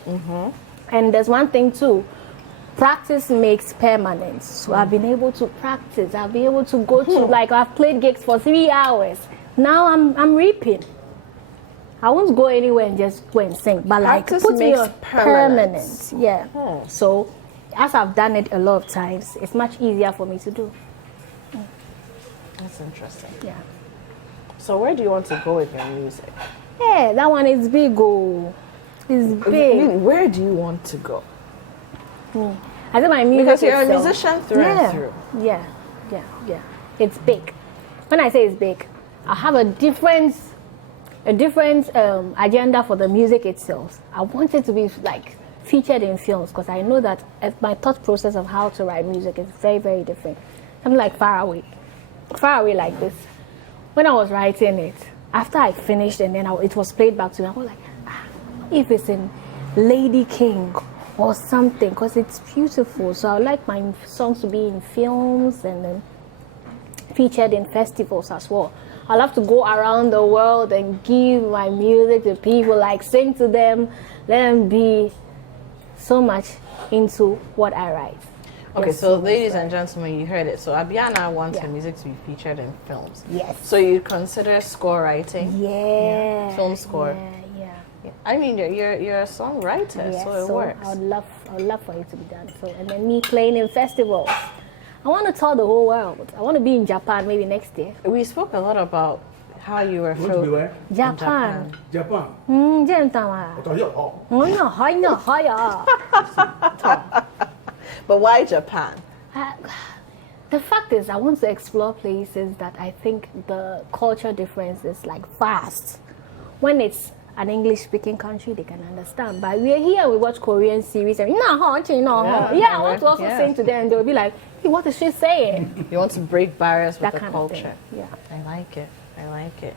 And there's one thing too. Practice makes permanence. So I've been able to practice. I've been able to go to, like, I've played gigs for 3 hours. Now I'm reaping. I won't go anywhere and just go and sing, but like Practice put me makes on permanence. Yeah. So as I've done it a lot of times, it's much easier for me to do. That's interesting. Yeah. So where do you want to go with your music? Yeah, that one is big. Oh, it's big. Where do you want to go? I think my music Because you're a itself- musician through and through. Yeah. It's big. When I say it's big, I have a different agenda for the music itself. I want it to be like featured in films because I know that my thought process of how to write music is very, very different. I'm like far away like this. When I was writing it, after I finished and then it was played back to me, I was like, if it's in Lady King or something, because it's beautiful. So I would like my songs to be in films and then featured in festivals as well. I love to go around the world and give my music to people, like sing to them, let them be so much into what I write. Okay, Yes, so ladies and gentlemen, you heard it. So Abiana wants her music to be featured in films. Yes. So you consider score writing? Yeah. Film score. Yeah. I mean, you're a songwriter, Yes, so it works. I would love for it to be done. So, and then me playing in festivals. I want to tour the whole world. I want to be in Japan maybe next year. We spoke a lot about how you were Want to be where? Japan. Japan. 真的吗？我同意哦。哎呀，嗨呀，嗨呀。 But why Japan? The fact is, I want to explore places that I think the culture difference is like vast. When it's an English-speaking country, they can understand. But we're here, we watch Korean series, and I want to also sing to them, and they'll be like, hey, what is she saying? You want to break barriers with That the kind of culture. thing. Yeah. I like it.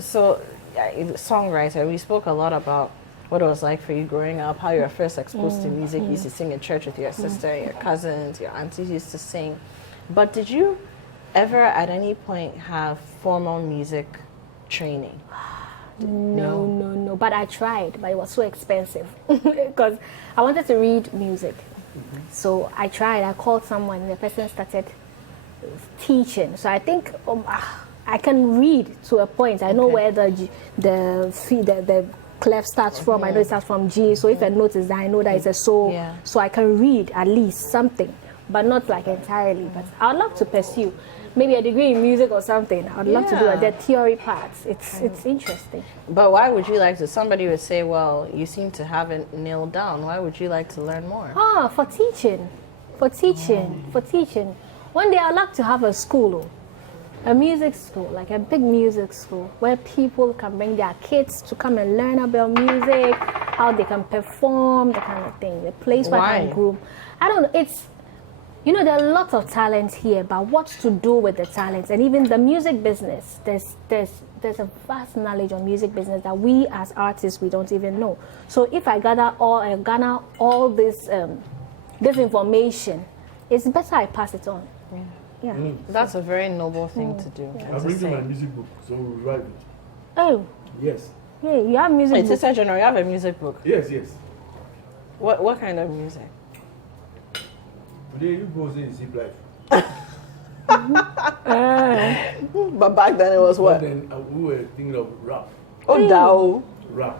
So, songwriter, we spoke a lot about what it was like for you growing up, how you were first exposed to music. You used to sing in church with your sister, your cousins, your aunties used to sing. But did you ever at any point have formal music training? No. But I tried, but it was so expensive because I wanted to read music. So I tried. I called someone, and the person started teaching. So I think I can read to a point. I know where the clef starts from. I know it starts from G. So if a note is there, I know that it's a so. Yeah. So I can read at least something, but not like entirely. But I'd love to pursue maybe a degree in music or something. I'd love to do it. The theory parts. It's interesting. But why would you like to? Somebody would say, well, you seem to have it nailed down. Why would you like to learn more? For teaching. One day I'd like to have a school, a music school, like a big music school where people can bring their kids to come and learn about music, how they can perform, that kind of thing. A place where I can groom. I don't know. It's, there are lots of talent here, but what to do with the talents, and even the music business. There's a vast knowledge on music business that we as artists we don't even know. So if I gather all this information, it's better I pass it on. Yeah. That's a very noble thing to do. I'll bring you my music book, so we'll write it. Oh. Yes. Yeah, you have music. It's Sister General, you have a music book. Yes. What kind of music? Today you go say zip life. But back then it was what? Then we were thinking of rap. Oh, Dao. Rap,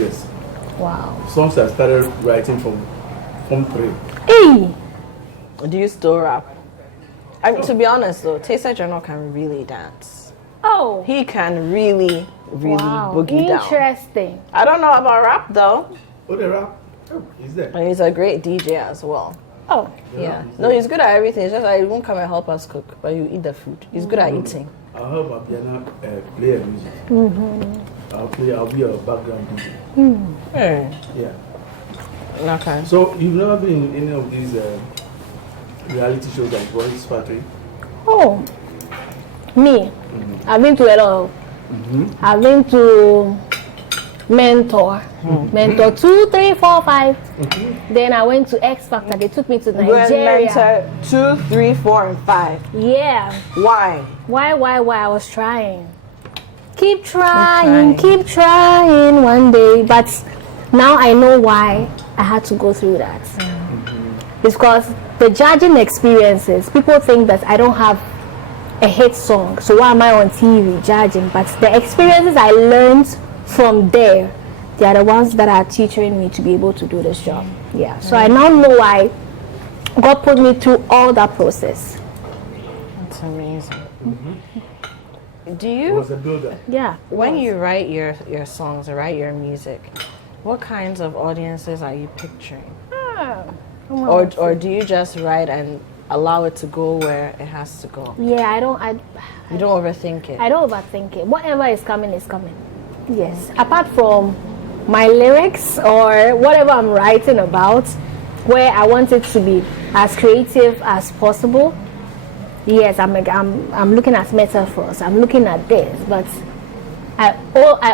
yes. Wow. Songs I started writing from Form 3. Hey. Do you still rap? I mean, to be honest though, Taser General can really dance. Oh. He can really boogie down. Interesting. I don't know about rap though. Oh, the rap? Oh, he's there. And he's a great DJ as well. Oh. Yeah. No, he's good at everything. It's just like he won't come and help us cook, but you eat the food. He's good at eating. I'll help Abiana play her music. I'll be a background DJ. Hey. Yeah. Okay. So you've never been in any of these reality shows like Voice Factory? Oh, me. I've been to a lot. I've been to Mentor. Mentor 2, 3, 4, 5. Then I went to X Factor. They took me to Nigeria. 2, 3, 4, and 5. Yeah. Why? Why? I was trying. Keep trying one day. But now I know why I had to go through that. It's because the judging experiences, people think that I don't have a hit song. So why am I on TV judging? But the experiences I learned from there, they are the ones that are teaching me to be able to do this job. Yeah. So I now know why God put me through all that process. That's amazing. Do It you, was a builder. Yeah. when you write your songs or write your music, what kinds of audiences are you picturing? Or do you just write and allow it to go where it has to go? Yeah, You don't overthink it. I don't overthink it. Whatever is coming is coming. Yes. Apart from my lyrics or whatever I'm writing about, where I want it to be as creative as possible. Yes, I'm looking at metaphors. I'm looking at this, but I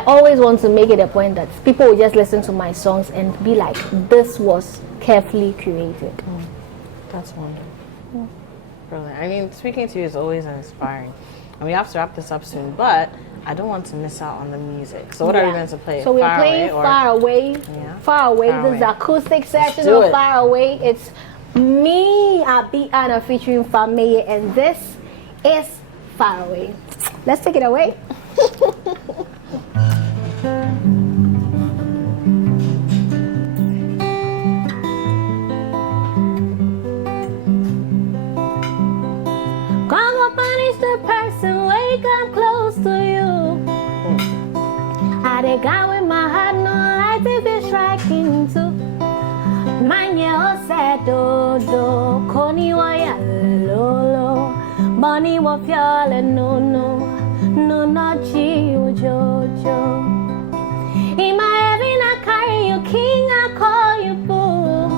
always want to make it a point that people will just listen to my songs and be like, this was carefully curated. That's wonderful. Brilliant. I mean, speaking to you is always inspiring. And we have to wrap this up soon, but I don't want to miss out on the music. So what are we going to play? So we're playing Far Away. Yeah. Far Away. Far This is Away. acoustic session do of it. Far Away. It's me, Abiana, featuring Fameye, and this is Far Away. Let's take it away. God will punish the person way come close to you. I dey go with my heart, no light if it's striking too. Manye o se do do, koni wa ya lolo, money wa fiole no no, no no chi o jojo. In my heaven I carry you king, I call you boo.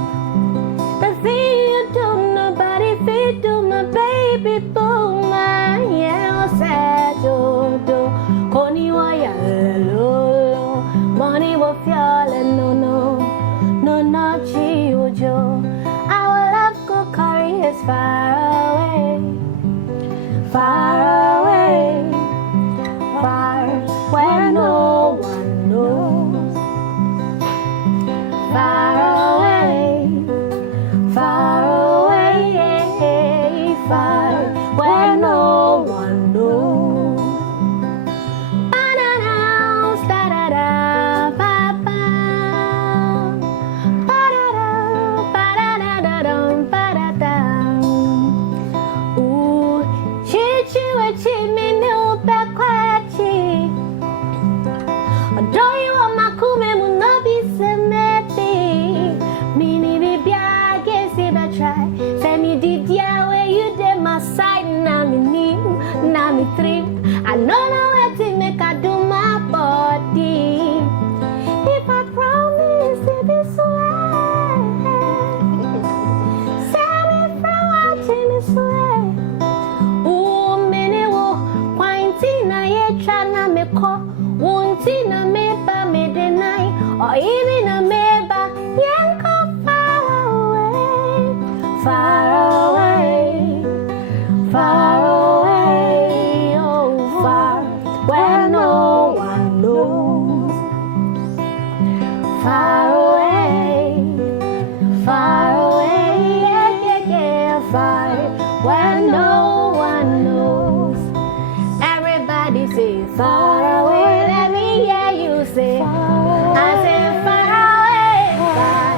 The thing you do nobody fit do, my baby boo. Manye o se do do, koni wa ya lolo, money wa fiole no no. No, not you, Joe. Our love could carry us far away, far away, far where no one knows. Far away, far away, far where no one knows. Ba-da-da, da-da-da, ba-ba. I don't know where to make I do my body. If I promise to be sweet, say me from watching this way. Oh, many wo quintina ye chana me call, won't na me ba me deny, or even a me ba yanko far away, far away, far away, oh far where no one knows. Far away, yeah, yeah, yeah, far where no one knows. Everybody say far away, let me hear you say. I say far away, far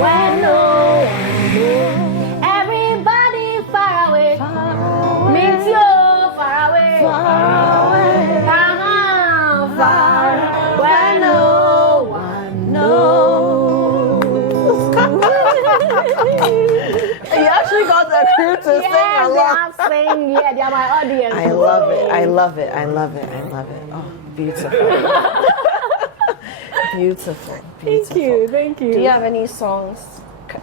where no one knows. Everybody far away, means you far away, far where no one knows. You actually got the crew to sing along. can't sing yet. They are my audience. I love it. I love it. I love it. I love it. Oh, beautiful. Beautiful. Thank you. Thank you. Do you have any songs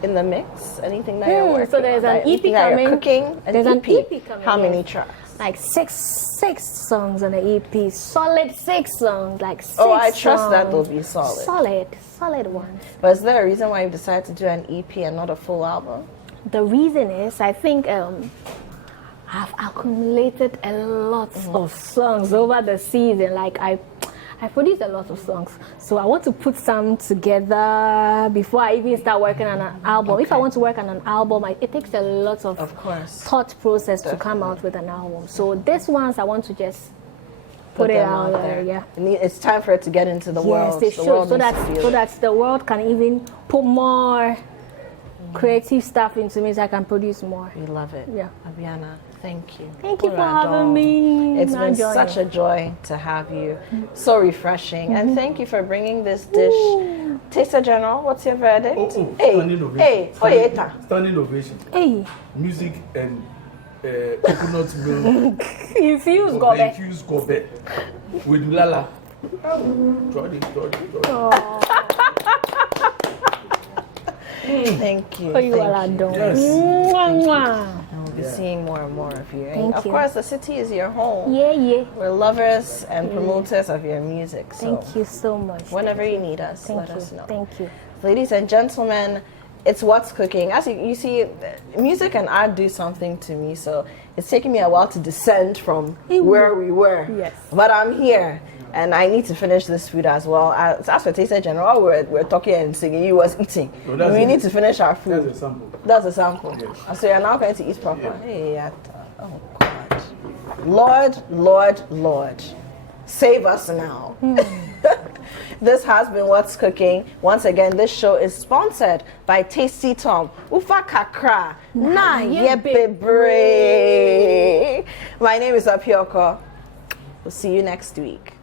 in the mix? Anything that you're working So there's on? an EP Anything that coming. you're cooking? There's an EP coming. How many yes. tracks? Like six songs on the EP. Solid 6 songs. Like 6 Oh, I trust songs. that they'll be solid. Solid ones. But is there a reason why you decided to do an EP and not a full album? The reason is I think I've accumulated a lot of songs over the season. Like I produced a lot of songs, so I want to put some together before I even start working on an album. Okay. If I want to work on an album, it takes a lot of course. thought process to come out with an album. So this ones I want to just put it them out there. Yeah. It's time for it to get into the world. Yes, The they should, world so needs to feel it. that the world can even put more creative stuff into me so I can produce more. We love it. Yeah. Abiana, thank you. Thank you for Ura having dong. me. It's My been joy. such a joy to have you. So refreshing. And thank you for bringing this dish. Taster General, what's your verdict? Standing ovation. Standing ovation. Hey, Music and coconut milk. infused Gob3. Infused Gob3 with Lala. Jordy. Thank you. Oh, you Thank are you. done. Yes. We'll be seeing more and more of you. And Thank of you. course, the city is your home. Yeah. We're lovers and promoters of your music. So Thank you so much. whenever you need us, Thank let you. us know. Thank you. Ladies and gentlemen, it's What's Cooking. As you see, music and art do something to me, so it's taking me a while to descend from where we were. Yes. But I'm here, and I need to finish this food as well. As for Taster General, we're talking and singing, you was eating. No, We need to finish our food. That's a sample. That's a sample. Yes. So you're now going to eat proper. Yeah. Hey, oh God. Lord. Save us now. This has been What's Cooking. Once again, this show is sponsored by Tasty Tom. Ufa kakra. Na yebebre. My name is Apiorkor. We'll see you next week.